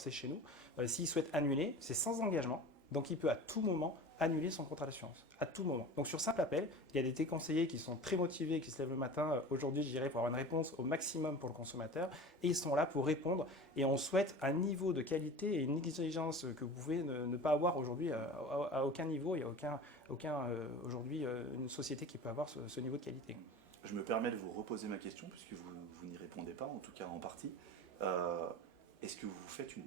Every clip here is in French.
remboursé chez nous. S'il souhaite annuler, c'est sans engagement. Donc il peut à tout moment annuler son contrat d'assurance, à tout moment. Donc sur simple appel, il y a des téléconseillers qui sont très motivés, qui se lèvent le matin, aujourd'hui je dirais, pour avoir une réponse au maximum pour le consommateur, et ils sont là pour répondre, et on souhaite un niveau de qualité et une exigence que vous pouvez ne pas avoir aujourd'hui à aucun niveau. Il n'y a aucun aujourd'hui une société qui peut avoir ce niveau de qualité. Je me permets de vous reposer ma question, puisque vous n'y répondez pas, en tout cas en partie. Euh, Est-ce que vous faites une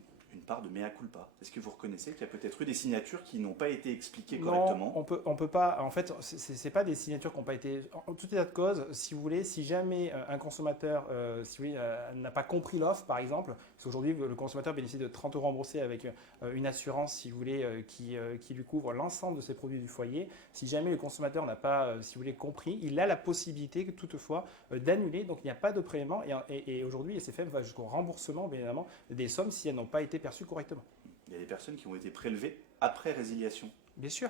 part de mea culpa? Est-ce que vous reconnaissez qu'il y a peut-être eu des signatures qui n'ont pas été expliquées Non, correctement? on peut pas. En fait, c'est pas des signatures qui n'ont pas été. En tout état de cause, si vous voulez, si jamais un consommateur, si vous voulez, n'a pas compris l'offre, par exemple, parce qu'aujourd'hui le consommateur bénéficie de 30 € remboursés avec une assurance, si vous voulez, qui lui couvre l'ensemble de ses produits du foyer. Si jamais le consommateur n'a pas, si vous voulez, compris, il a la possibilité, toutefois, d'annuler. Donc il n'y a pas de prélèvement et aujourd'hui, SFM va jusqu'au remboursement, bien évidemment, des sommes si elles n'ont pas été perçues correctement. Il y a des personnes qui ont été prélevées après résiliation. Bien sûr.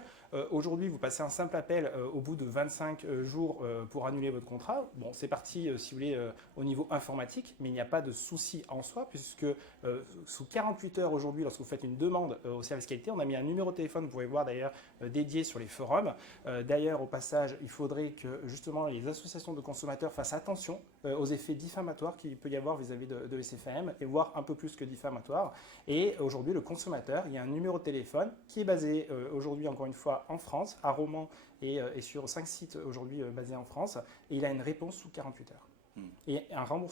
Aujourd'hui, vous passez un simple appel au bout de 25 jours pour annuler votre contrat. Bon, c'est parti, si vous voulez, au niveau informatique, mais il n'y a pas de souci en soi, puisque sous 48 heures aujourd'hui, lorsque vous faites une demande au service qualité, on a mis un numéro de téléphone, vous pouvez voir d'ailleurs, dédié sur les forums. D'ailleurs, au passage, il faudrait que justement les associations de consommateurs fassent attention aux effets diffamatoires qu'il peut y avoir vis-à-vis de SFM, et voire un peu plus que diffamatoires. Et aujourd'hui, le consommateur, il y a un numéro de téléphone qui est basé aujourd'hui, encore une fois, en France, à Romans et sur 5 sites aujourd'hui basés en France, et il a une réponse sous 48 heures. Et un remboursement